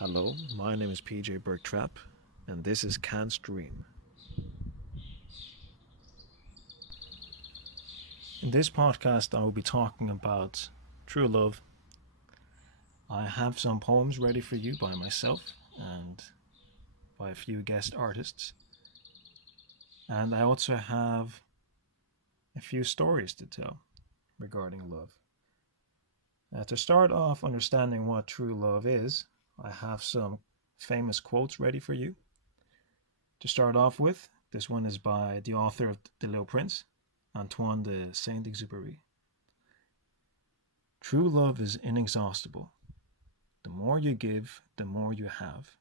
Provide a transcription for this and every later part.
Hello, my name is PJ Burke, and this is Kant's Dream. In this podcast, I will be talking about true love. I have some poems ready for you by myself and by a few guest artists. And I also have a few stories to tell regarding love. To start off understanding what true love is, I have some famous quotes ready for you. To start off with, this one is by the author of The Little Prince, Antoine de Saint-Exupéry. True love is inexhaustible. The more you give, the more you have.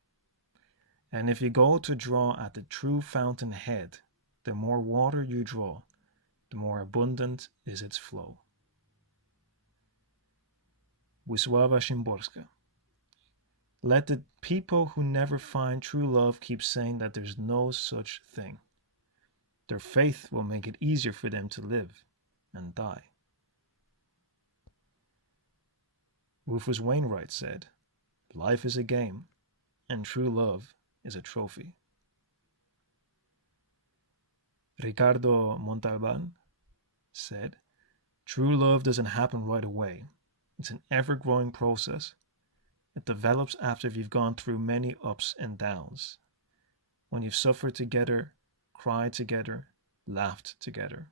And if you go to draw at the true fountain head, the more water you draw, the more abundant is its flow. Wisława Szymborska. Let the people who never find true love keep saying that there's no such thing. Their faith will make it easier for them to live and die. Rufus Wainwright said, "Life is a game, and true love is a trophy." Ricardo Montalban said, "True love doesn't happen right away. It's an ever-growing process. It develops after you've gone through many ups and downs. When you've suffered together, cried together, laughed together."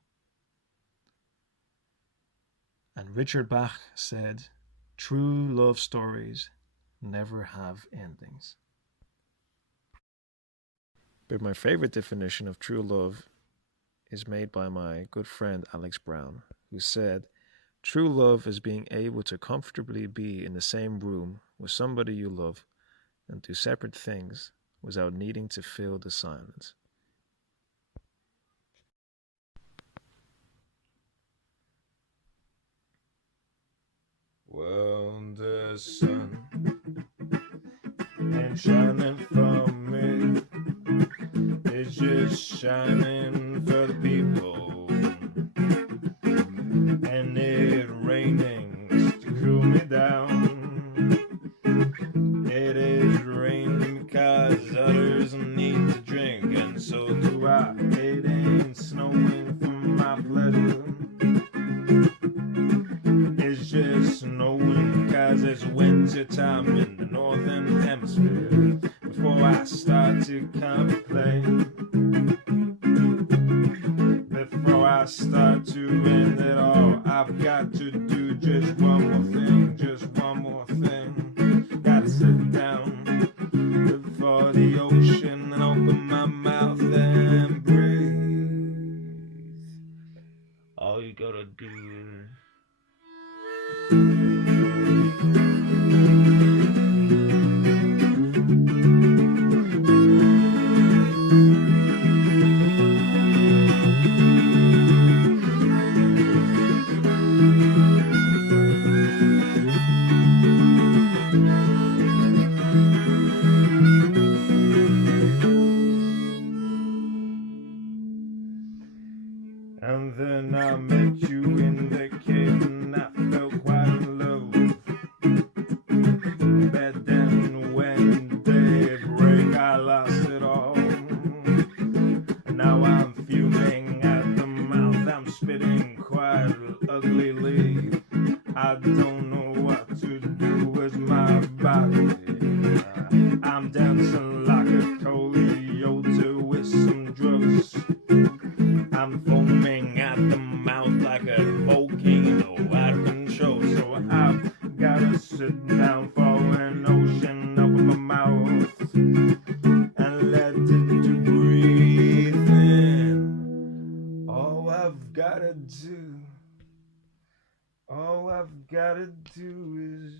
And Richard Bach said, "True love stories never have endings." But my favorite definition of true love is made by my good friend Alex Brown, who said, True love is being able to comfortably be in the same room with somebody you love and do separate things without needing to fill the silence. Well, the sun ain't shining for me. It's just shining for the people. And it raining to cool me down. It is raining because others need to drink, and so do I. It ain't snowing for my pleasure. It's just snowing because it's winter time in the northern hemisphere. Before I start to complain, before I start to end it all, I've got to do just one more thing, just one more thing. Gotta sit down before the ocean and open my mouth and breathe. All you gotta do is and then I met you in the cave and I felt quite in love. But then when daybreak I lost it all. Now I'm fuming at the mouth, I'm spitting quite uglily. I don't know what to do with my body. I'm dancing like a coyote with some drugs. I'm foaming at the mouth like a volcano out of control. So I've gotta sit down for an ocean up in my mouth and let it breathe in. All I've gotta do is all I've got to do is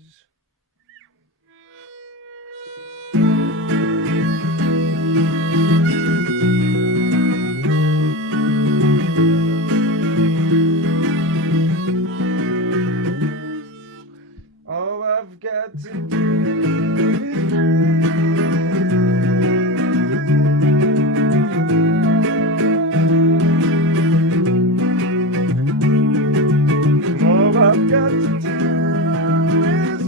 all I've got to do is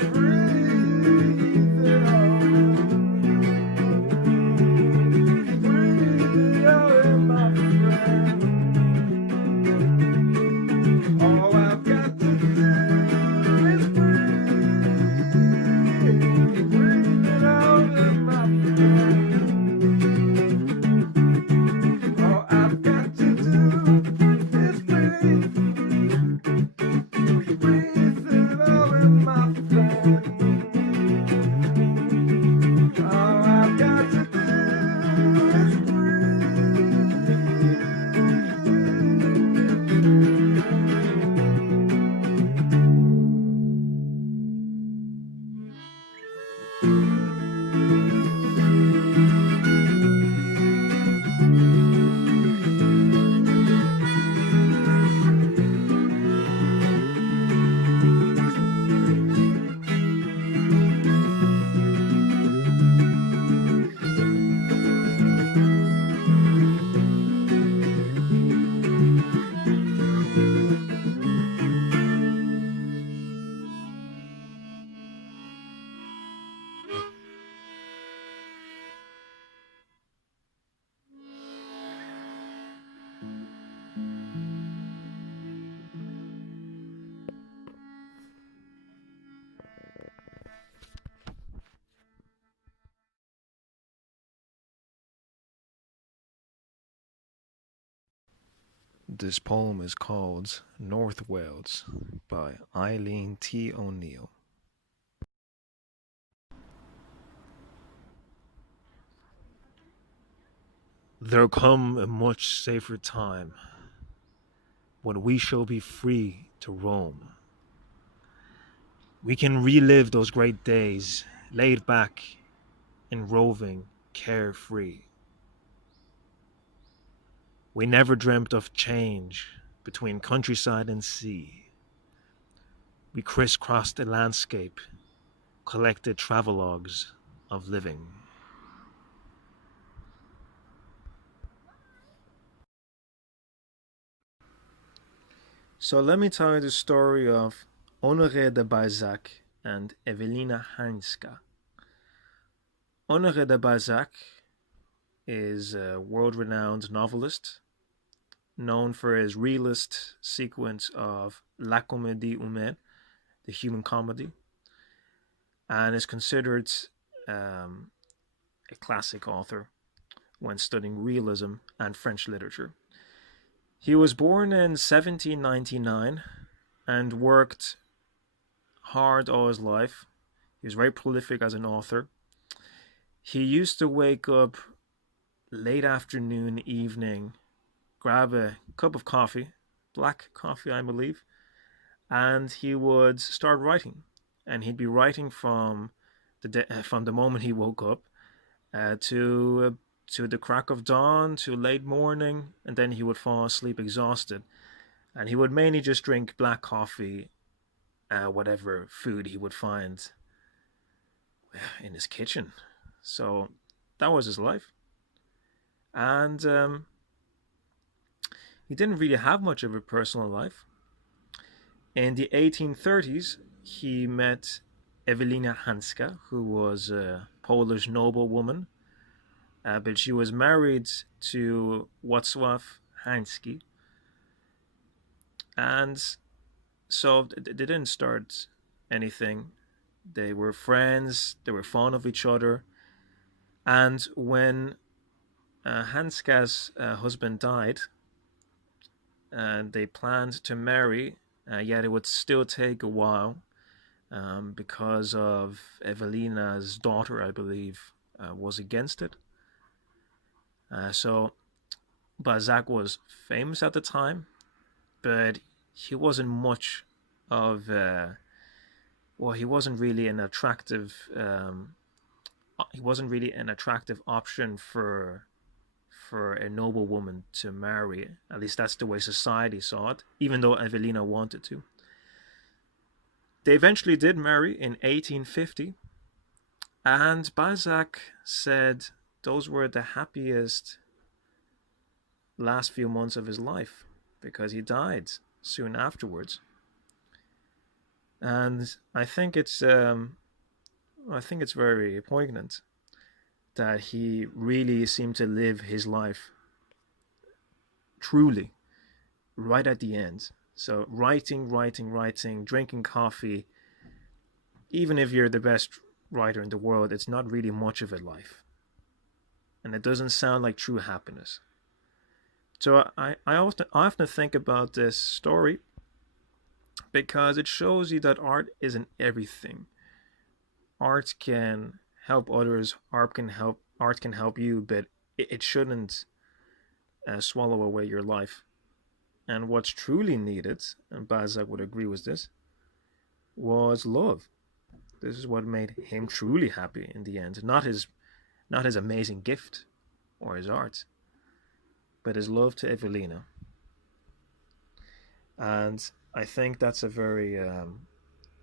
breathe it all in. Breathe it all in, my friend. All I've got to do is breathe it all in, my friend. All I've got to do is breathe it all in, my friend. All I've got to do is This poem is called North Wales by Eileen T. O'Neill. There'll come a much safer time when we shall be free to roam. We can relive those great days, laid back and roving, carefree. We never dreamt of change between countryside and sea. We crisscrossed the landscape, collected travelogues of living. So let me tell you the story of Honoré de Balzac and Evelina Hanska. Honoré de Balzac is a world-renowned novelist, known for his realist sequence of La Comédie Humaine, the human comedy, and is considered a classic author when studying realism and French literature. He was born in 1799 and worked hard all his life. He was very prolific as an author. He used to wake up late afternoon, evening, grab a cup of coffee, black coffee, I believe, and he would start writing. And he'd be writing from the moment he woke up to the crack of dawn, to late morning, and then he would fall asleep exhausted. And he would mainly just drink black coffee, whatever food he would find in his kitchen. So that was his life. And he didn't really have much of a personal life. In the 1830s, he met Ewelina Hanska, who was a Polish noblewoman, but she was married to Wacław Hański. And so they didn't start anything. They were friends, they were fond of each other. And when Hanska's husband died, they planned to marry, yet it would still take a while because of Evelina's daughter, I believe, was against it. So Balzac was famous at the time, but he wasn't much of he wasn't really an attractive option for a noble woman to marry. At least that's the way society saw it, even though Evelina wanted to. They eventually did marry in 1850, and Balzac said those were the happiest last few months of his life, because he died soon afterwards. And I think it's very poignant that he really seemed to live his life truly right at the end. So writing, drinking coffee, even if you're the best writer in the world, it's not really much of a life. And it doesn't sound like true happiness. So I often think about this story because it shows you that art isn't everything. Art can help others, art can help you, but it shouldn't swallow away your life. And what's truly needed, and Balzac would agree with this, was love. This is what made him truly happy in the end. Not his amazing gift or his art, but his love to Evelina. And I think that's a very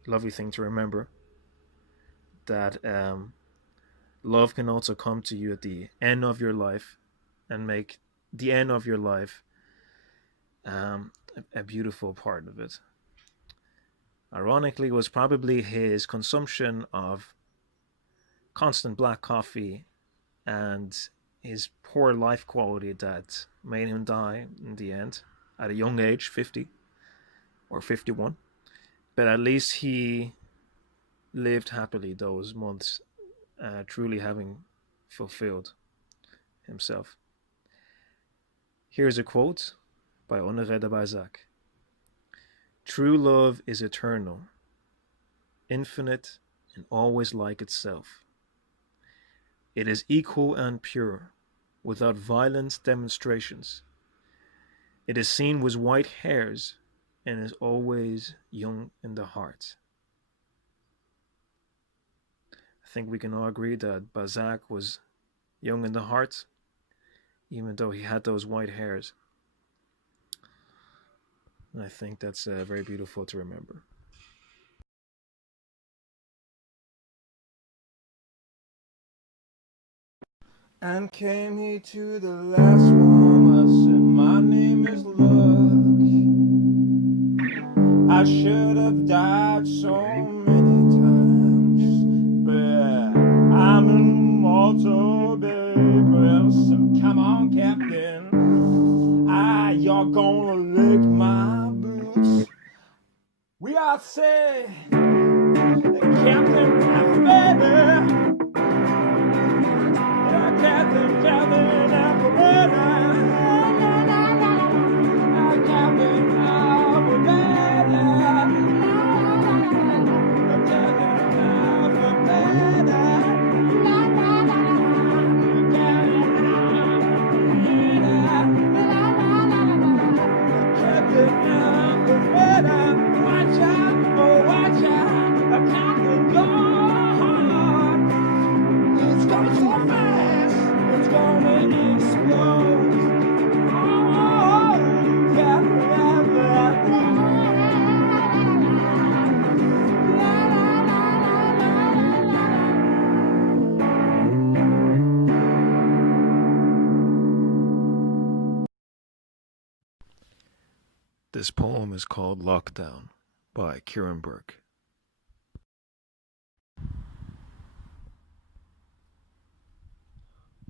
lovely thing to remember, that love can also come to you at the end of your life and make the end of your life a beautiful part of it. Ironically, it was probably his consumption of constant black coffee and his poor life quality that made him die in the end at a young age, 50 or 51. But at least he lived happily those months, truly having fulfilled himself. Here's a quote by Honoré de Balzac. True love is eternal, infinite, and always like itself. It is equal and pure, without violent demonstrations. It is seen with white hairs and is always young in the heart. I think we can all agree that Balzac was young in the heart, even though he had those white hairs. And I think that's very beautiful to remember. And came he to the last one, I said, my name is Luck. I should have died so many times, but I'm immortal, baby. So come on, Captain. You're gonna lick my boots. We are say, Captain, baby. Captain, Captain, Operator. Captain, watch out, oh watch out, I can't go hard. It's going so fast, it's gonna explode. Oh, This poem is called Lockdown by Kyron Bourke.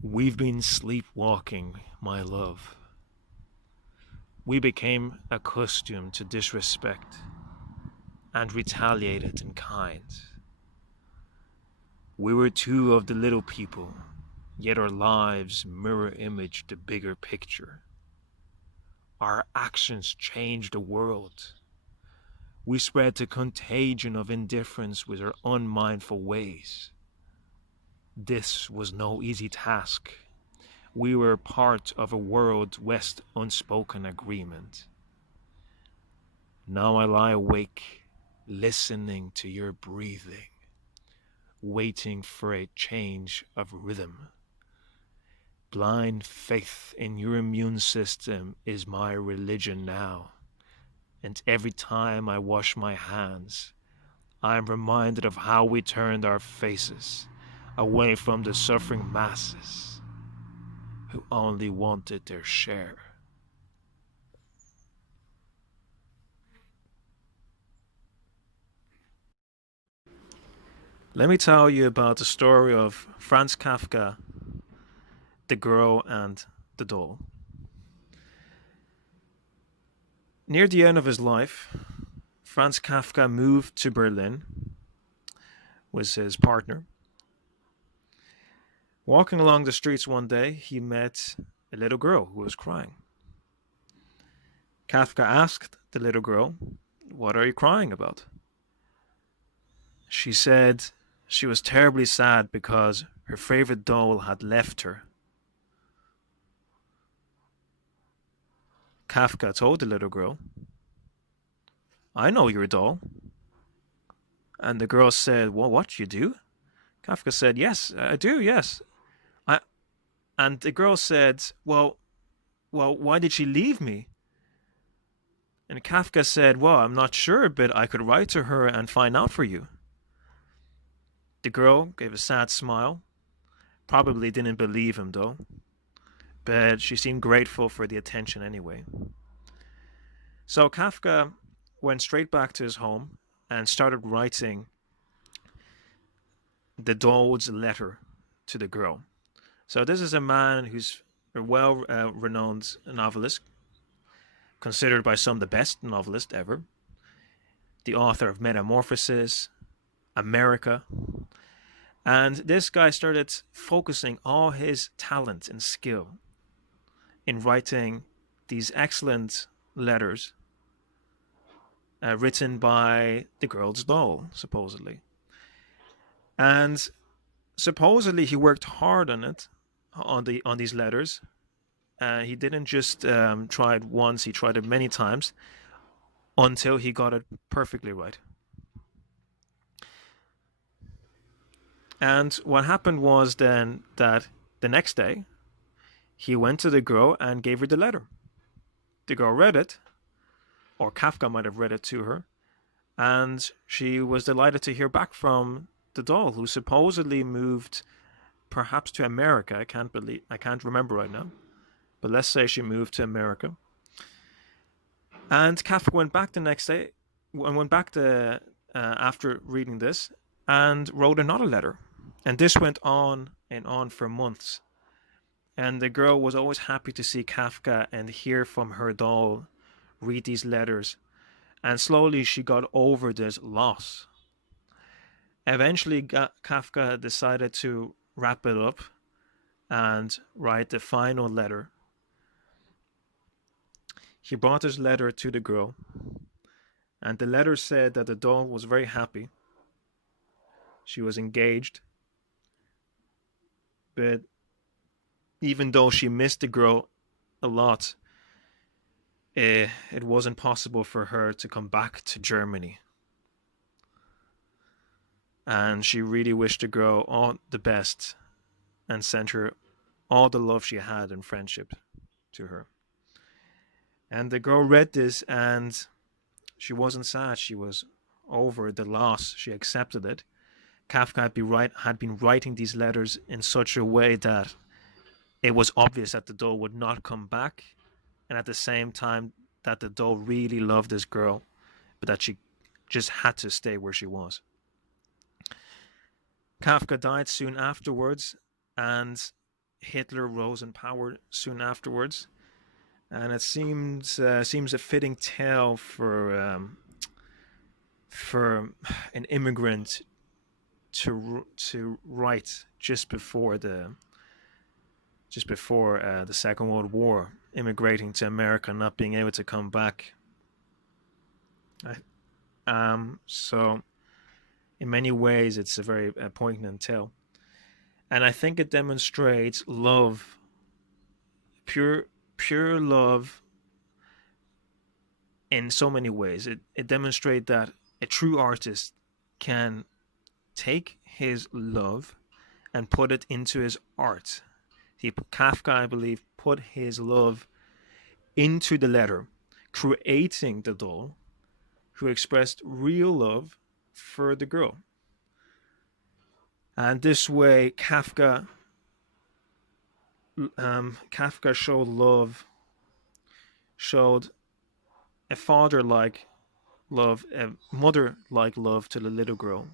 We've been sleepwalking, my love. We became accustomed to disrespect and retaliated in kind. We were two of the little people, yet our lives mirror image the bigger picture. Our actions change the world. We spread the contagion of indifference with our unmindful ways. This was no easy task. We were part of a World West unspoken agreement. Now I lie awake, listening to your breathing, waiting for a change of rhythm. Blind faith in your immune system is my religion now. And every time I wash my hands, I am reminded of how we turned our faces away from the suffering masses who only wanted their share. Let me tell you about the story of Franz Kafka, the girl and the doll. Near the end of his life, Franz Kafka moved to Berlin with his partner. Walking along the streets one day, he met a little girl who was crying. Kafka asked the little girl, "What are you crying about?" She said she was terribly sad because her favorite doll had left her. Kafka told the little girl, "I know your doll." And the girl said, "Well, what, you do?" Kafka said, "Yes, I do, yes." And the girl said, well, why did she leave me?" And Kafka said, "Well, I'm not sure, but I could write to her and find out for you." The girl gave a sad smile, probably didn't believe him though, but she seemed grateful for the attention anyway. So Kafka went straight back to his home and started writing the doll's letter to the girl. So this is a man who's a well-renowned novelist, considered by some the best novelist ever, the author of Metamorphosis, America. And this guy started focusing all his talent and skill in writing these excellent letters written by the girl's doll, supposedly. And supposedly he worked hard on it, on these letters. He didn't just try it once; he tried it many times until he got it perfectly right. And what happened was then that the next day, he went to the girl and gave her the letter. The girl read it, or Kafka might have read it to her, and she was delighted to hear back from the doll, who supposedly moved perhaps to America. I can't remember right now, but let's say she moved to America. And Kafka went back the next day, after reading this, and wrote another letter. And this went on and on for months. And the girl was always happy to see Kafka and hear from her doll, read these letters. And slowly she got over this loss. Eventually, Kafka decided to wrap it up and write the final letter. He brought his letter to the girl, and the letter said that the doll was very happy. She was engaged, but even though she missed the girl a lot, it wasn't possible for her to come back to Germany. And she really wished the girl all the best and sent her all the love she had and friendship to her. And the girl read this, and she wasn't sad. She was over the loss. She accepted it. Kafka had been writing these letters in such a way that it was obvious that the doll would not come back, and at the same time that the doll really loved this girl, but that she just had to stay where she was. Kafka died soon afterwards, and Hitler rose in power soon afterwards. And it seems a fitting tale for an immigrant to write just before the Second World War, immigrating to America, not being able to come back. So in many ways, it's a very poignant tale, and I think it demonstrates love, pure love, in so many ways. It demonstrates that a true artist can take his love and put it into his art. Kafka, I believe, put his love into the letter, creating the doll who expressed real love for the girl. And this way, Kafka showed love, showed a father-like love, a mother-like love to the little girl.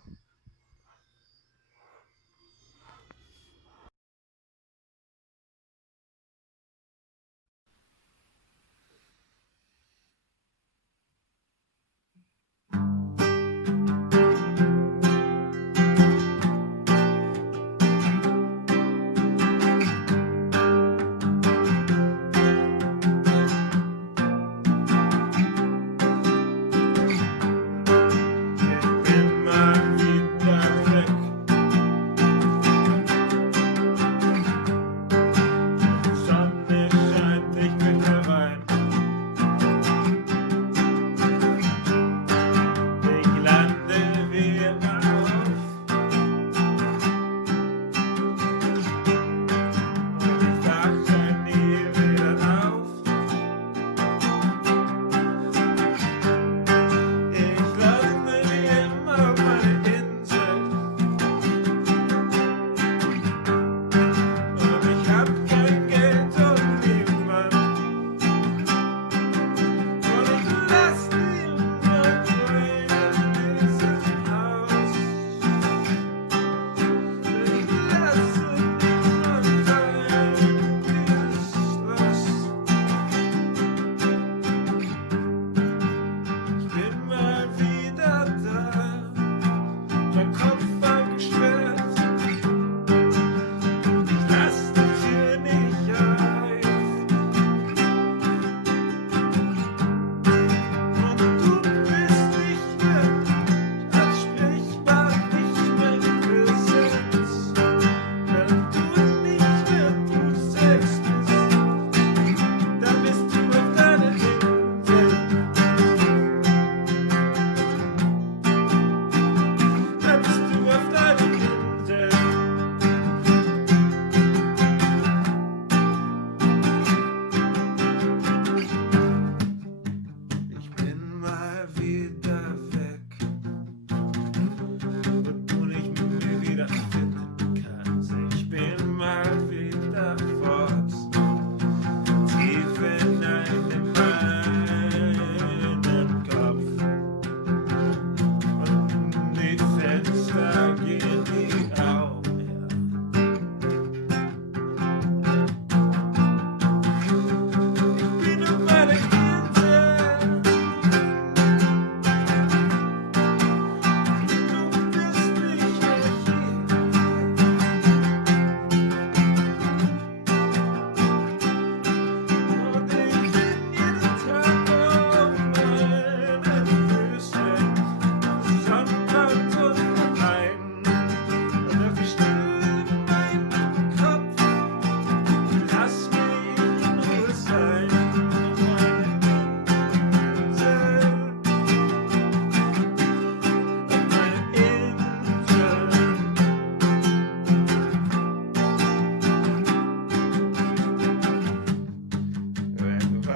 In my view,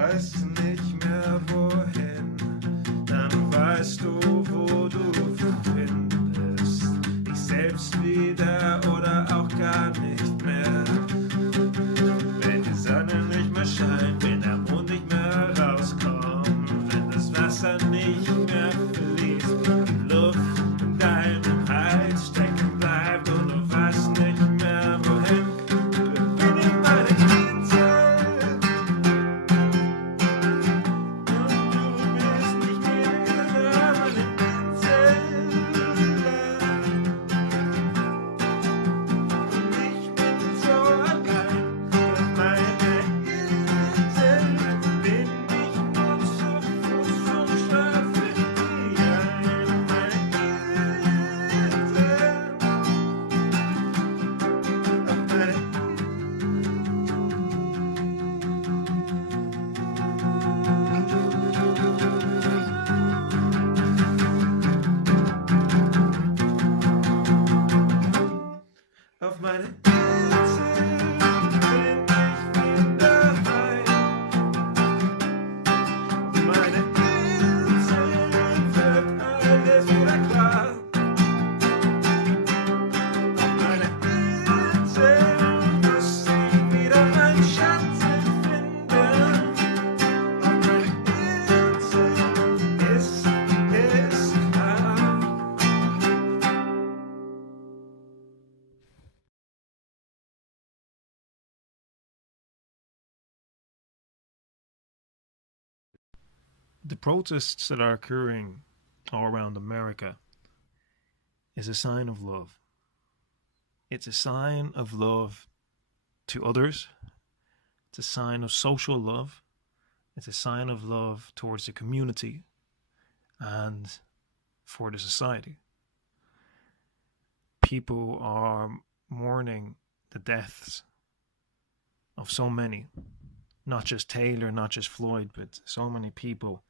weißt nicht mehr wohin, dann weißt du, wo du findest dich selbst wieder oder auch gar nicht mehr. Wenn die Sonne nicht mehr scheint, wenn der Mond nicht mehr rauskommt, wenn das Wasser nicht mehr fließt, die Luft in deinem Hals stecken bleibt und du weißt nicht mehr wohin, bin ich bei der Insel und du bist nicht mehr meine Insel und ich bin so allein auf meiner Insel, bin ich nur zu Fuß und schlafe nie ein auf meiner Insel, auf meiner Auf meine Insel bin ich wieder heim. Auf meine Insel wird alles wieder klar. Auf meine Insel muss ich wieder meinen Schatten finden. Auf meine Insel ist klar. The protests that are occurring all around America is a sign of love. It's a sign of love to others. It's a sign of social love. It's a sign of love towards the community and for the society. People are mourning the deaths of so many, not just Taylor, not just Floyd, but so many people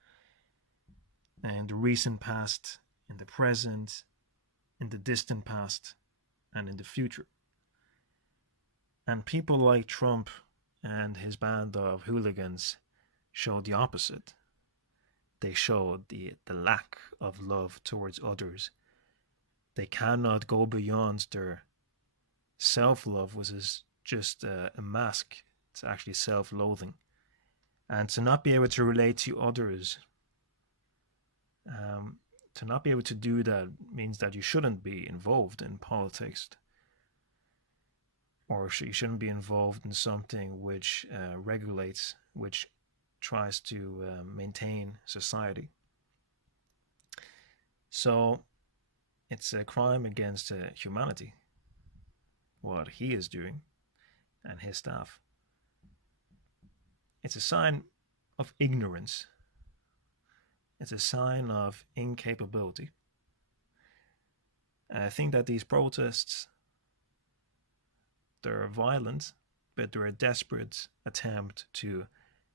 in the recent past, in the present, in the distant past, and in the future. And people like Trump and his band of hooligans show the opposite. They show the lack of love towards others. They cannot go beyond their self-love, which is just a mask. It's actually self-loathing. And to not be able to relate to others, to not be able to do that means that you shouldn't be involved in politics, or you shouldn't be involved in something which regulates, which tries to maintain society. So it's a crime against humanity, what he is doing and his staff. It's a sign of ignorance. It's a sign of incapability. And I think that these protests, they're violent, but they're a desperate attempt to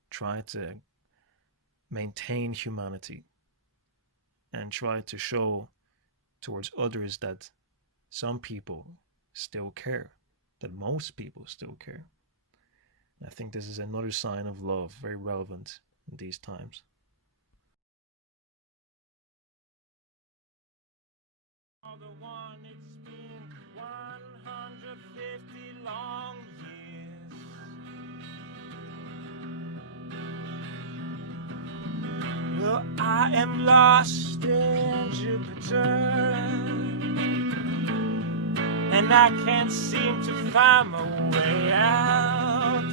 try to maintain humanity and try to show towards others that some people still care, that most people still care. I think this is another sign of love, very relevant in these times. The one, it's been 150 long years. Well, I am lost in Jupiter, and I can't seem to find my way out.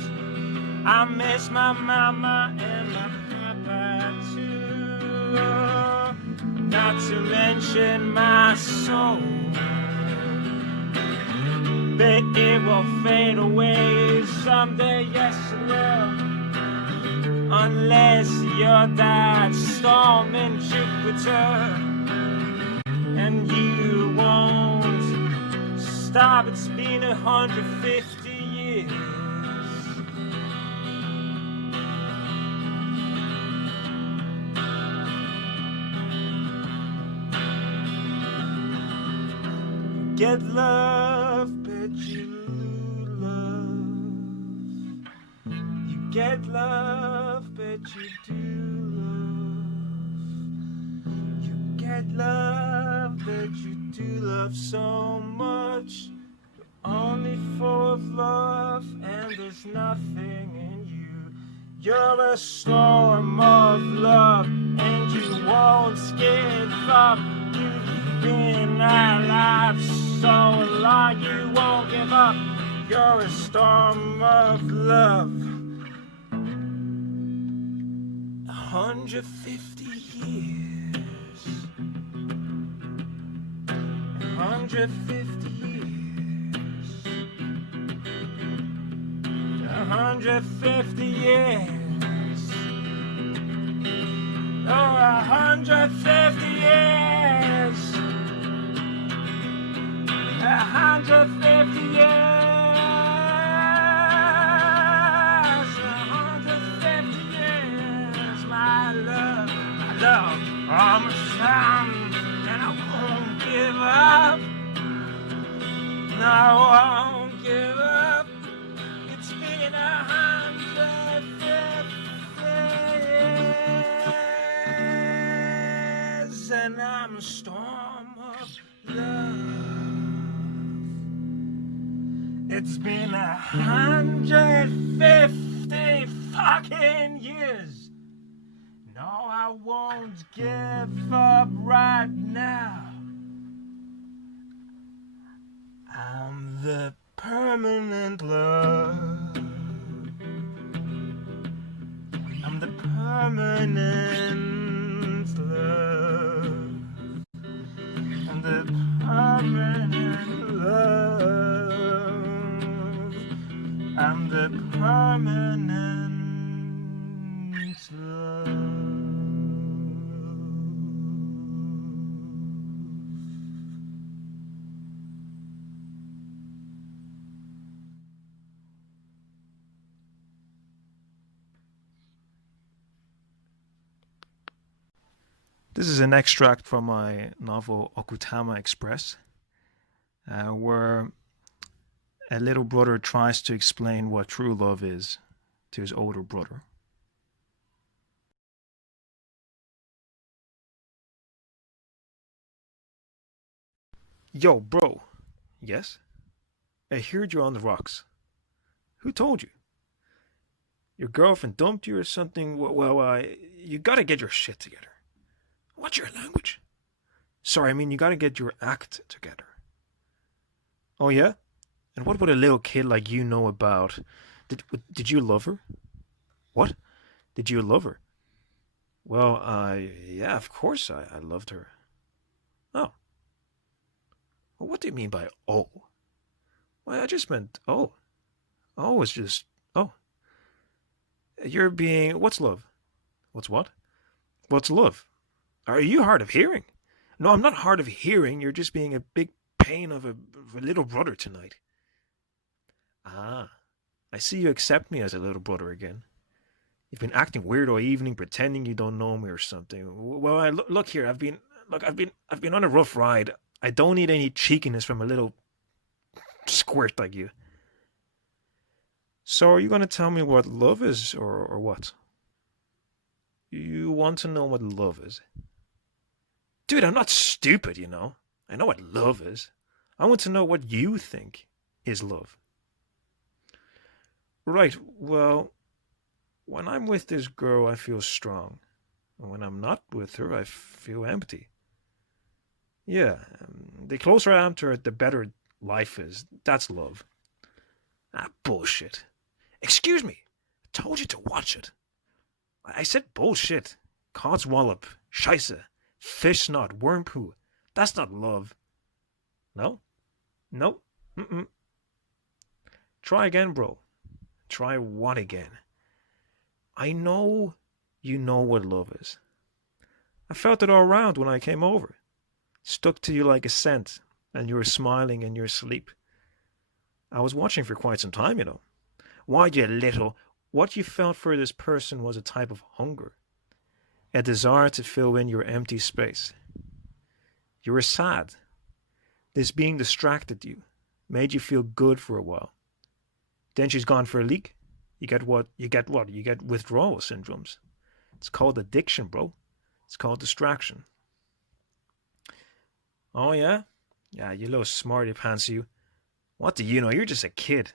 I miss my mama and my papa too, not to mention my soul. But it will fade away someday, yes it will, unless you're that storm in Jupiter, and you won't stop. It's been 150 years. Get love, but you lose love. You get love, but you do love. You get love, but you do love so much. You're only full of love, and there's nothing in you. You're a storm of love, and you won't give up. You've been alive so long, you won't give up. You're a storm of love. 150 years. 150 years. 150 years. Oh, 150 years. 150 years. 150 years. My love, I'm a son, and I won't give up. No, I won't give up. It's been 150 years, and I'm a storm of love. It's been 150 fucking years. No, I won't give up right now. I'm the permanent love. I'm the permanent love. I'm the permanent love. I'm the permanent love. This is an extract from my novel Okutama Express, where a little brother tries to explain what true love is to his older brother. Yo, bro. Yes? I heard you're on the rocks. Who told you? Your girlfriend dumped you or something? Well, you gotta get your shit together. What's your language? Sorry, I mean, you gotta get your act together. Oh, yeah? And what would a little kid like you know about? Did you love her? What? Did you love her? Well, yeah, of course I loved her. Oh. Well, what do you mean by oh? Well, I just meant oh. Oh is just oh. You're being... What's love? What's what? What's love? Are you hard of hearing? No, I'm not hard of hearing. You're just being a big pain of a little brother tonight. Ah, I see you accept me as a little brother again. You've been acting weird all evening, pretending you don't know me or something. Well, look here. I've been on a rough ride. I don't need any cheekiness from a little squirt like you. So, are you going to tell me what love is, or what? You want to know what love is? Dude, I'm not stupid, you know. I know what love is. I want to know what you think is love. Right, well, when I'm with this girl, I feel strong. And when I'm not with her, I feel empty. Yeah, the closer I am to her, the better life is. That's love. Ah, bullshit. Excuse me. I told you to watch it. I said bullshit. Codswallop, scheisse, fish snot, worm poo. That's not love. No? No? Mm-mm. Try again, bro. Try what again? I know you know what love is. I felt it all around when I came over. Stuck to you like a scent, and you were smiling in your sleep. I was watching for quite some time, you know. Why, you little... What you felt for this person was a type of hunger. A desire to fill in your empty space. You were sad. This being distracted you, made you feel good for a while. Then she's gone for a leak. You get what? You get what? You get withdrawal syndromes. It's called addiction, bro. It's called distraction. Oh, yeah? Yeah, you little smarty pants, you. What do you know? You're just a kid.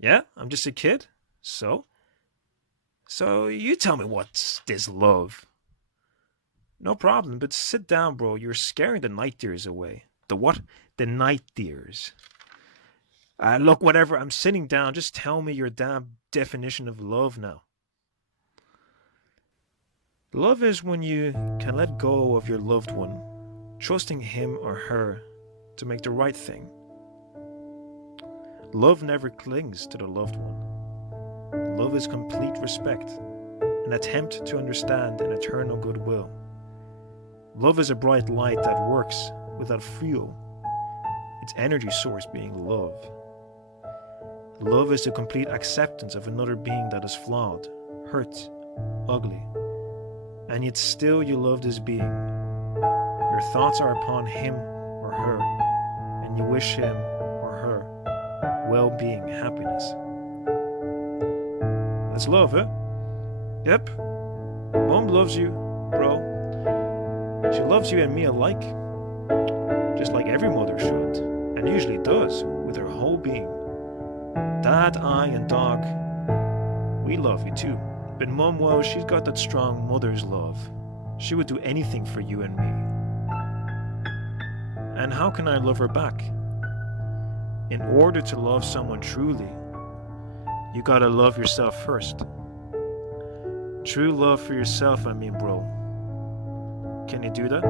Yeah, I'm just a kid? So you tell me what's this love? No problem, but sit down, bro. You're scaring the night deers away. The what? The night deers. Look, whatever. I'm sitting down. Just tell me your damn definition of love now. Love is when you can let go of your loved one, trusting him or her to make the right thing. Love never clings to the loved one. Love is complete respect, an attempt to understand an eternal goodwill. Love is a bright light that works without fuel, its energy source being love. Love is the complete acceptance of another being that is flawed, hurt, ugly, and yet still you love this being. Your thoughts are upon him or her, and you wish him or her well-being, happiness. That's love, huh? Yep. Mom loves you, bro. She loves you and me alike, just like every mother should, and usually does, with her whole being. Dad, I, and Dog, we love you too. But Mum, well, she's got that strong mother's love. She would do anything for you and me. And how can I love her back? In order to love someone truly, you gotta love yourself first. True love for yourself, I mean, bro. Can you do that?